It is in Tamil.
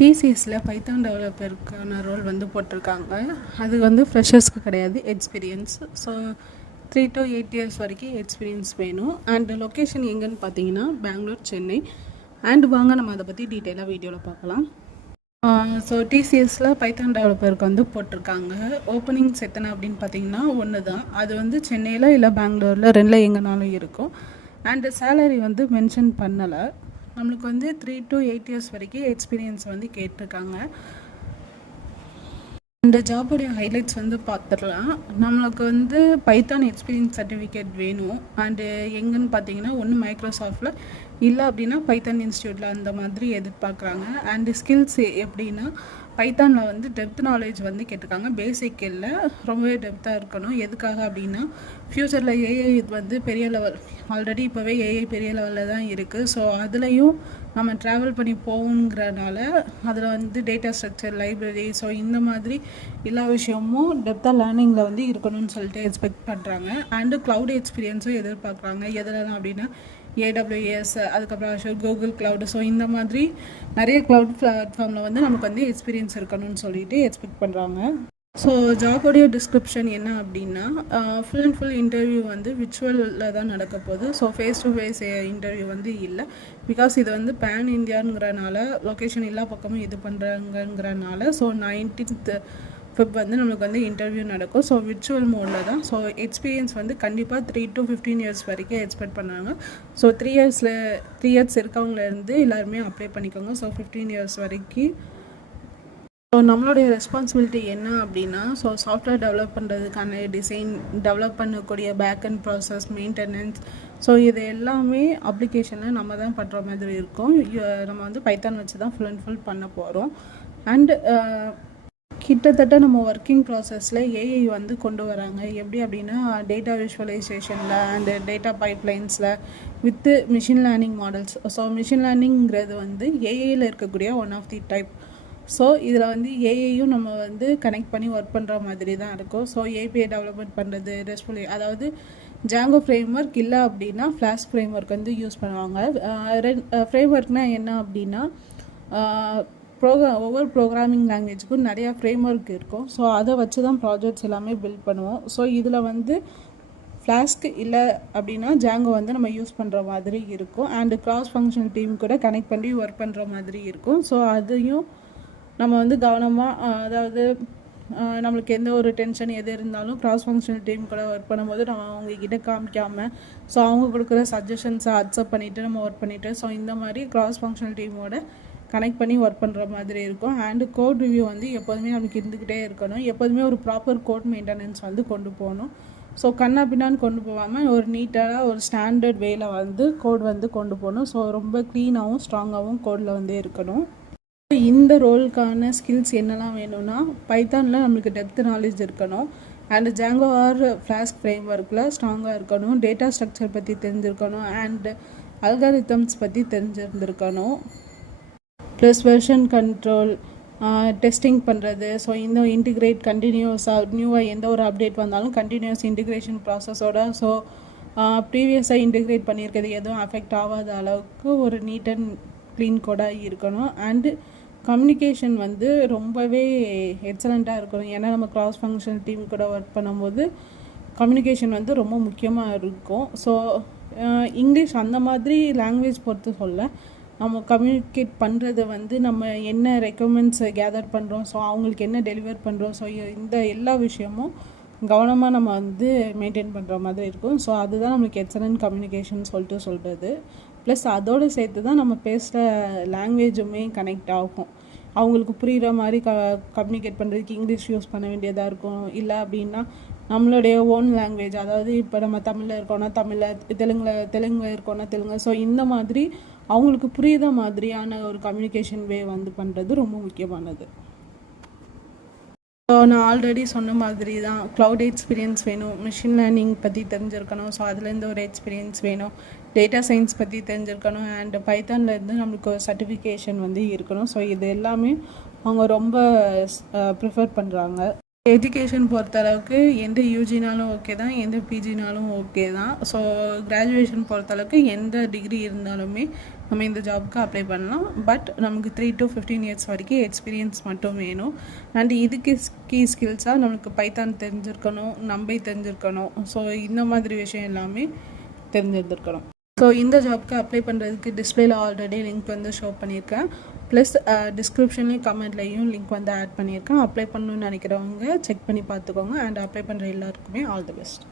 டிசிஎஸில் பைத்தான் டெவலப்பருக்கான ரோல் வந்து போட்டிருக்காங்க. அது வந்து ஃப்ரெஷர்ஸ்க்கு கிடையாது, எக்ஸ்பீரியன்ஸ். ஸோ 3 to 8 இயர்ஸ் வரைக்கும் எக்ஸ்பீரியன்ஸ் வேணும். அண்ட் லொக்கேஷன் எங்கேன்னு பார்த்தீங்கன்னா பெங்களூர், சென்னை. அண்ட் வாங்க நம்ம அதை பற்றி டீட்டெயிலாக வீடியோவில் பார்க்கலாம். ஸோ டிசிஎஸில் பைத்தான் டெவலப்பருக்கு வந்து போட்டிருக்காங்க. ஓப்பனிங்ஸ் எத்தனை அப்படின்னு பார்த்தீங்கன்னா 1 தான். அது வந்து சென்னையில் இல்லை பெங்களூரில் ரெண்டில் எங்கேனாலும் இருக்கும். அண்டு சேலரி வந்து மென்ஷன் பண்ணலை. நம்மளுக்கு வந்து 3 to 8 இயர்ஸ் வரைக்கும் எக்ஸ்பீரியன்ஸ் வந்து கேட்டிருக்காங்க. இந்த ஜாபுடைய ஹைலைட்ஸ் வந்து பார்த்துடலாம். நம்மளுக்கு வந்து பைத்தான் எக்ஸ்பீரியன்ஸ் சர்டிஃபிகேட் வேணும். அண்டு எங்கன்னு பார்த்தீங்கன்னா ஒன்று மைக்ரோசாஃப்டில், இல்லை அப்படின்னா பைத்தான் இன்ஸ்டியூட்டில் அந்த மாதிரி எதிர்பார்க்குறாங்க. அண்டு ஸ்கில்ஸ் எப்படின்னா பைத்தானில் வந்து டெப்த் நாலேஜ் வந்து கேட்டிருக்காங்க. பேசிக் இல்லை, ரொம்பவே டெப்த்தாக இருக்கணும். எதுக்காக அப்படின்னா ஃப்யூச்சரில் ஏஐ வந்து பெரிய லெவல், ஆல்ரெடி இப்போவே ஏஐ பெரிய லெவலில் தான் இருக்குது. ஸோ அதுலேயும் நம்ம ட்ராவல் பண்ணி போகுங்கிறனால அதில் வந்து டேட்டா ஸ்ட்ரக்சர், லைப்ரரி, ஸோ இந்த மாதிரி எல்லா விஷயமும் டெப்த்தாக லேர்னிங்கில் வந்து இருக்கணும்னு சொல்லிட்டு எக்ஸ்பெக்ட் பண்ணுறாங்க. அண்டு க்ளவுட் எக்ஸ்பீரியன்ஸும் எதிர்பார்க்குறாங்க. எதுலலாம் அப்படின்னா AWS, அதுக்கப்புறம் அஷூர், கூகுள் க்ளவுடு, ஸோ இந்த மாதிரி நிறைய க்ளவுட் பிளாட்ஃபார்மில் வந்து நமக்கு வந்து எக்ஸ்பீரியன்ஸ் இருக்கணும்னு சொல்லிட்டு எக்ஸ்பெக்ட் பண்ணுறாங்க. ஸோ ஜாபோடைய டிஸ்கிரிப்ஷன் என்ன அப்படின்னா ஃபுல் அண்ட் ஃபுல் இன்டர்வியூ வந்து விர்ச்சுவலில் தான் நடக்க போகுது. So face to face interview வந்து இல்லை. பிகாஸ் இது வந்து பேன் இந்தியாங்கிறனால, லொக்கேஷன் எல்லா பக்கமும் இது பண்ணுறாங்கங்கிறனால, ஸோ 19th Feb வந்து நம்மளுக்கு வந்து இன்டர்வியூ நடக்கும். ஸோ விர்ச்சுவல் மோடில் தான். ஸோ எக்ஸ்பீரியன்ஸ் வந்து கண்டிப்பாக 3 to 15 இயர்ஸ் வரைக்கும் எக்ஸ்பெக்ட் பண்ணாங்க. ஸோ 3 இயர்ஸ் இருக்கவங்கலேருந்து எல்லாருமே அப்ளை பண்ணிக்கோங்க. ஸோ 15 இயர்ஸ் வரைக்கும். ஸோ நம்மளுடைய ரெஸ்பான்சிபிலிட்டி என்ன அப்படின்னா, ஸோ சாஃப்ட்வேர் டெவலப் பண்ணுறதுக்கான டிசைன், டெவலப் பண்ணக்கூடிய back end process, maintenance, so இது எல்லாமே அப்ளிகேஷனில் நம்ம தான் பண்ணுற மாதிரி இருக்கும். நம்ம வந்து பைத்தான் வச்சு தான் ஃபுல் அண்ட் ஃபுல் பண்ண போகிறோம். அண்ட் கிட்டத்தட்ட நம்ம ஒர்க்கிங் ப்ராசஸில் ஏஐ வந்து கொண்டு வராங்க. எப்படி அப்படின்னா டேட்டா விஷுவலைசேஷனில் அண்டு டேட்டா பைப்லைன்ஸில் with machine learning models. So machine லேர்னிங்கிறது வந்து ஏஐயில் இருக்கக்கூடிய one of the type. So இதில் வந்து ஏஐயும் நம்ம வந்து கனெக்ட் பண்ணி ஒர்க் பண்ணுற மாதிரி தான் இருக்கும். ஸோ ஏபிஐ டெவலப்மெண்ட் பண்ணுறது, ரெஸ்ட்ஃபுல், அதாவது ஜாங்கோ ஃப்ரேம் ஒர்க் இல்லை அப்படின்னா ஃப்ளாஷ் ஃப்ரேம் ஒர்க் வந்து யூஸ் பண்ணுவாங்க. ஃப்ரேம் ஒர்க்னால் என்ன அப்படின்னா ஒவ்வொரு ப்ரோக்ராமிங் லாங்குவேஜுக்கும் நிறையா ஃப்ரேம் ஒர்க் இருக்கும். ஸோ அதை வச்சு தான் ப்ராஜெக்ட்ஸ் எல்லாமே பில்ட் பண்ணுவோம். ஸோ இதில் வந்து ஃப்ளாஸ்க்கு இல்லை அப்படின்னா ஜாங்கோ வந்து நம்ம யூஸ் பண்ணுற மாதிரி இருக்கும். அண்டு கிராஸ் ஃபங்க்ஷனல் டீம் கூட கனெக்ட் பண்ணி ஒர்க் பண்ணுற மாதிரி இருக்கும். ஸோ அதையும் நம்ம வந்து கவனமாக, அதாவது நம்மளுக்கு எந்த ஒரு டென்ஷன் எது இருந்தாலும் கிராஸ் ஃபங்க்ஷனல் டீம் கூட ஒர்க் பண்ணும்போது நம்ம அவங்கக்கிட்ட காமிக்காமல், ஸோ அவங்க கொடுக்குற சஜஷன்ஸை அக்செப்ட் பண்ணிவிட்டு நம்ம ஒர்க் பண்ணிவிட்டு, ஸோ இந்த மாதிரி கிராஸ் ஃபங்க்ஷனல் டீமோட கனெக்ட் பண்ணி ஒர்க் பண்ணுற மாதிரி இருக்கும். அண்டு கோட் ரிவ்யூ வந்து எப்போதுமே நமக்கு இருந்துக்கிட்டே இருக்கணும். எப்போதுமே ஒரு ப்ராப்பர் கோட் மெயின்டெனன்ஸ் வந்து கொண்டு போகணும். ஸோ கண்ணா பின்னான்னு கொண்டு போகாமல் ஒரு நீட்டாக ஒரு ஸ்டாண்டர்ட் வேயில் வந்து கோட் வந்து கொண்டு போகணும். ஸோ ரொம்ப க்ளீனாகவும் ஸ்ட்ராங்காகவும் கோடில் வந்து இருக்கணும். இந்த ரோலுக்கான ஸ்கில்ஸ் என்னெல்லாம் வேணும்னா பைத்தானில் நம்மளுக்கு டெப்த் நாலேஜ் இருக்கணும். அண்டு ஜாங்கோ ஆர் ஃப்ளாஸ்க் ஃப்ரேம் ஒர்க்கில் ஸ்ட்ராங்காக இருக்கணும். டேட்டா ஸ்ட்ரக்சர் பற்றி தெரிஞ்சிருக்கணும். அண்டு அல்காரிதம்ஸ் பற்றி தெரிஞ்சிருந்துருக்கணும். ப்ளஸ் வெர்ஷன் கண்ட்ரோல், டெஸ்டிங் பண்ணுறது. ஸோ இந்த இன்டிகிரேட் கண்டினியூஸாக நியூவாக எந்த ஒரு அப்டேட் வந்தாலும் கண்டினியூஸ் இன்டிகிரேஷன் ப்ராசஸோட, ஸோ ப்ரீவியஸாக இன்டிகிரேட் பண்ணியிருக்கிறது எதுவும் அஃபெக்ட் ஆகாத அளவுக்கு ஒரு நீட் அண்ட் க்ளீன் கோடாக இருக்கணும். அண்டு கம்யூனிகேஷன் வந்து ரொம்பவே எக்ஸலண்ட்டாக இருக்கணும். ஏன்னா நம்ம கிராஸ் ஃபங்க்ஷனல் டீம் கூட ஒர்க் பண்ணும்போது கம்யூனிகேஷன் வந்து ரொம்ப முக்கியமாக இருக்கும். ஸோ இங்கிலீஷ் அந்த மாதிரி லாங்குவேஜ் பொறுத்து சொல்ல, நம்ம கம்யூனிகேட் பண்ணுறது வந்து நம்ம என்ன ரெக்குமெண்ட்ஸை கேதர் பண்ணுறோம், ஸோ அவங்களுக்கு என்ன டெலிவர் பண்ணுறோம், ஸோ இந்த எல்லா விஷயமும் கவனமாக நம்ம வந்து மெயின்டைன் பண்ணுற மாதிரி இருக்கும். ஸோ அதுதான் நம்மளுக்கு எக்ஸலண்ட் கம்யூனிகேஷன் சொல்கிறது. ப்ளஸ் அதோடு சேர்த்து தான் நம்ம பேசுகிற லாங்குவேஜுமே கனெக்ட் ஆகும். அவங்களுக்கு புரிகிற மாதிரி கம்யூனிகேட் பண்ணுறதுக்கு இங்கிலீஷ் யூஸ் பண்ண வேண்டியதாக இருக்கும். இல்லை அப்படின்னா நம்மளுடைய ஓன் லாங்குவேஜ், அதாவது இப்போ நம்ம தமிழில் இருக்கோன்னா தமிழில், தெலுங்கில் இருக்கோன்னா தெலுங்கு, ஸோ இந்த மாதிரி அவங்களுக்கு புரியுத மாதிரியான ஒரு கம்யூனிகேஷன் வே வந்து பண்ணுறது ரொம்ப முக்கியமானது. ஸோ நான் ஆல்ரெடி சொன்ன மாதிரி தான் க்ளவுட் எக்ஸ்பீரியன்ஸ் வேணும், மிஷின் லேர்னிங் பற்றி தெரிஞ்சிருக்கணும். ஸோ அதுலேருந்து ஒரு எக்ஸ்பீரியன்ஸ் வேணும், டேட்டா சயின்ஸ் பற்றி தெரிஞ்சிருக்கணும், அண்ட் பைத்தான்லேருந்து நம்மளுக்கு ஒரு சர்டிஃபிகேஷன் வந்து இருக்கணும். ஸோ இது எல்லாமே அவங்க ரொம்ப ப்ரிஃபர் பண்ணுறாங்க. எஜுகேஷன் பொறுத்தளவுக்கு எந்த யூஜினாலும் ஓகே தான், எந்த பிஜினாலும் ஓகே தான். ஸோ கிராஜுவேஷன் பொறுத்தளவுக்கு எந்த டிகிரி இருந்தாலுமே நம்ம இந்த ஜாப்க்கு அப்ளை பண்ணலாம். பட் நமக்கு 3 to 15 இயர்ஸ் வரைக்கும் எக்ஸ்பீரியன்ஸ் மட்டும் வேணும். அண்ட் இதுக்கு கீ ஸ்கில்ஸாக நம்மளுக்கு பைத்தான் தெரிஞ்சிருக்கணும், நம்பை தெரிஞ்சிருக்கணும். ஸோ இந்த மாதிரி விஷயம் எல்லாமே தெரிஞ்சிருந்துருக்கணும். ஸோ இந்த ஜாப்க்கு அப்ளை பண்ணுறதுக்கு டிஸ்பிளேல ஆல்ரெடி லிங்க் வந்து ஷோ பண்ணியிருக்கேன். ப்ளஸ் டிஸ்கிரிப்ஷன்லேயும் கமெண்ட்லேயும் லிங்க் வந்து ஆட் பண்ணியிருக்கேன். அப்ளை பண்ணணும்னு நினைக்கிறவங்க செக் பண்ணி பார்த்துக்கோங்க. அண்ட் அப்ளை பண்ணுற எல்லாருக்குமே ஆல் தி பெஸ்ட்.